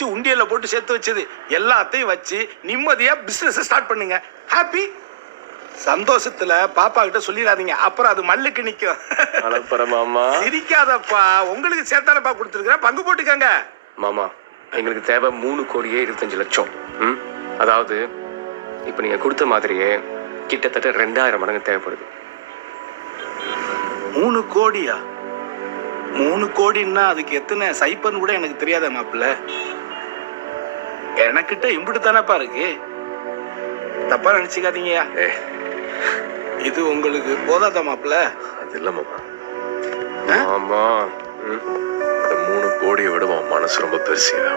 வச்சு உண்டியல்ல போட்டு சேர்த்து வச்சது எல்லாத்தையும் வச்சு நிம்மதியா பிசினஸ் ஸ்டார்ட் பண்ணுங்க. ஹாப்பி. சந்தோஷத்துல பாப்பா கிட்ட சொல்லிடாதீங்க, அப்புறம் அது மல்லுக்கு நிக்கும். மாமா சிரிக்காதப்பா, உங்களுக்கு சேர்த்தானப்பா கொடுத்துருக்கேன், பங்கு போட்டுக்கங்க. மாமா எங்களுக்கு தேவை 3,25,00,000. அதாவது இப்ப நீங்க கொடுத்த மாதிரியே கிட்டத்தட்ட 2000 மடங்கு தேவைப்படுது. 3 கோடியா? 3 கோடின்னா அதுக்கு எத்தனை சைப்பர்னு கூட எனக்கு தெரியாத மாப்பிள்ள. எனக்கிட்ட இம்புட்டு தானப்பா இருக்கு, தப்பா நினைச்சுக்காதீங்கயா. இது உங்களுக்கு போதாத மாப்பிள்ள? அது இல்ல மாமா. மாமா இந்த 3 கோடியை விட மனசு ரொம்ப பெருசியா.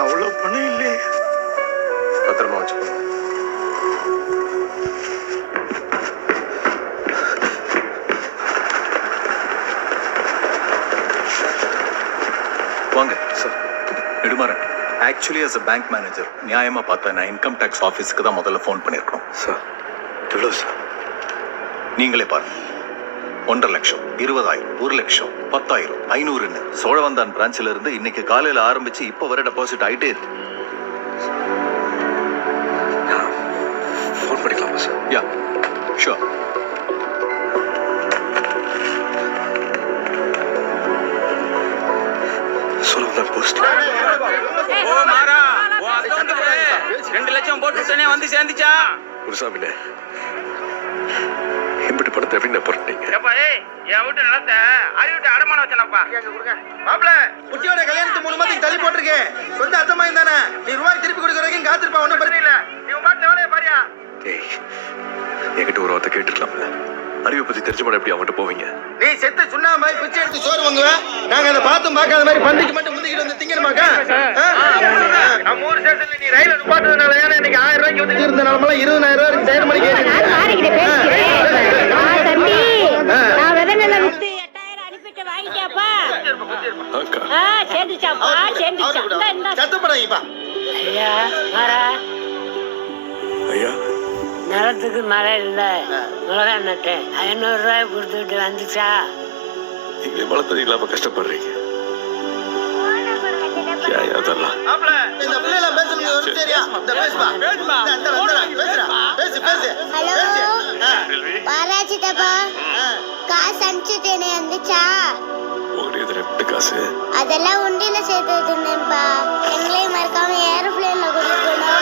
அவ்வளவு பணம் இல்லையே. பத்திரமா வச்சுக்கோங்க. வாங்க sir. Nedumaran, actually as a bank manager நியாயமா பார்த்தா நான் இன்கம் டேக்ஸ் ஆஃபீஸுக்கு தான் முதல்ல ஃபோன் பண்ணியிருக்கணும் சார். எவ்வளோ சார்? நீங்களே பாருங்க. 1.5 லட்சம், 20,000, 1 லட்சம், 10,000, 500ன்னு சோழவந்தான் பிரான்ச்சில் இருந்து இன்னைக்கு காலையில் ஆரம்பிச்சு இப்போ வர டெபாசிட் ஆகிட்டே இருக்கு. ஃபோன் பண்ணிக்கலாமா sir? Yeah sure. Cholavandan post. ஓ மாறா, ஓ அக்கவுண்ட்ல 2 லட்சம் போட்டுட்டனே வந்து சேர்ந்துச்சா? குருசாமினே, இப்படி பணத்தை எப்படி போட்டீங்க? ஏப்பா ஏய், என் வீட்டு நிலத்தை அறிவிட்டு அடமான வச்சனப்பா. மாப்ள, குட்டியோட கல்யாணத்துக்கு 3 மாதத்துக்கு தள்ளி போட்டுருக்கேன். சொந்த அத்தமாயும் தானே, நீ ரூபாய் திருப்பி கொடுக்குற வரைக்கும் காத்திருப்பா, ஒன்றும் பிரச்சனை இல்லை. நீ உன் பாட்டு வேலையை பாரியா? ஏய், என்கிட்ட ஒரு வார்த்தை கேட்டுருக்கலாம்ல. அறிவை பத்தி தெரிஞ்ச மாட்டா எப்படி அவங்ககிட்ட போவீங்க? நீ செத்து சுண்ணாம்பாய் பிச்சை எடுத்து சோறு வாங்குவேன். நாங்க அதை பார்த்தும் பார்க்காத மாதிரி பந்திக்கு மட்டும் முந்திக்கிட்டு வந்து திங்கணுமாக்கா? நம்ம ஊர் ஸ்டேஷன்ல நீ ரயில நிப்பாட்டுறதுனால ஏன்னா இன்னைக்கு 1000 ரூபாய்க்கு வந்து இருந்த நாளமெல்லாம் 20,000 ரூபாய்க்கு செயல் மணிக்கு ஐயா, நிலத்துக்கு மழை இல்ல, மிளகா நட்டேன். 500 ரூபாய் கொடுத்துட்டு வந்துச்சா? நீங்களே வளர்த்தது இல்லாம கஷ்டப்படுறீங்க. அதெல்லாம் இந்த பிள்ளைல பேசணும் ஒரு சரியா? இந்த பேசுமா பேசுமா அந்த பேசுறா பேசு பேசு. ஹலோ பாராச்சிட்டப்பா, காசு அனுப்பிச்சுட்டேனே வந்துச்சா? உங்களுடைய 2 காசு அதெல்லாம் உண்டியில சேர்த்து வச்சிருந்தேன்ப்பா. எங்களையும் மறக்காம ஏரோப்ளேன்ல கொடுக்கணும்.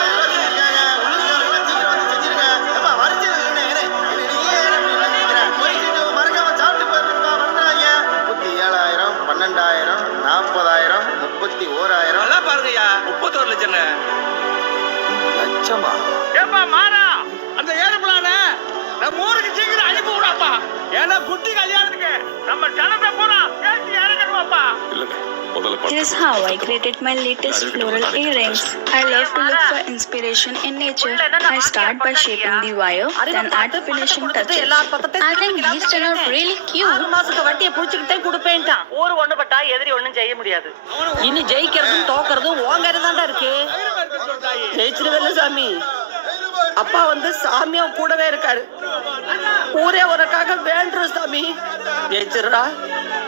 மறக்காம சாப்பிட்டு போயிருப்பா, மறந்துடாங்க. 37,000, 12,000, 40,000, 31,000. நல்லா பாருங்கய்யா, 31 லட்சங்க. லட்சமா? ஏப்பா மாறா, அந்த ஏரோப்ளான நம்ம ஊருக்கு சீக்கிரம் அனுப்பி விடாப்பா. ஏன்னா குட்டி கல்யாணத்துக்கு நம்ம ஜனமே போனா பேசி இறங்கணுமாப்பா. இல்லைங்க, முதல்ல Here's how I created my latest floral earrings. I love to look for inspiration in nature. I start by shaping the wire, then add finishing touches. I think these turn out really cute. 6 மாசத்துக்கு வட்டியை புடிச்சுக்கிட்டே கொடுப்பேன்ட்டான். ஊரு ஒண்ணு பட்டா எதிரி ஒண்ணும் செய்ய முடியாது. இனி ஜெயிக்கிறதும் தோக்கறதும் உங்க கையில இருக்கு. ஜெயிச்சிருவேல சாமி. அப்பா வந்து சாமியா கூடவே இருக்காரு. ஊரே உனக்காக வேண்டுற சாமி. ஜெயிச்சிடுறா,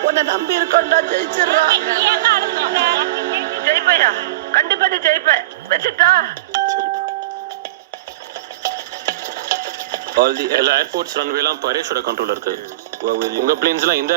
உன்னை நம்பி இருக்கோண்டா, ஜெயிச்சிடுறா. ஜெயிப்பையா, கண்டிப்பா நீ ஜெயிப்ப. வச்சுட்டா எல்லா ஏர்போர்ட்ஸ் ரன்வேலாம் பரேஷோட கண்ட்ரோல் இருக்கு. உங்க பிளேன்ஸ்லாம் இந்த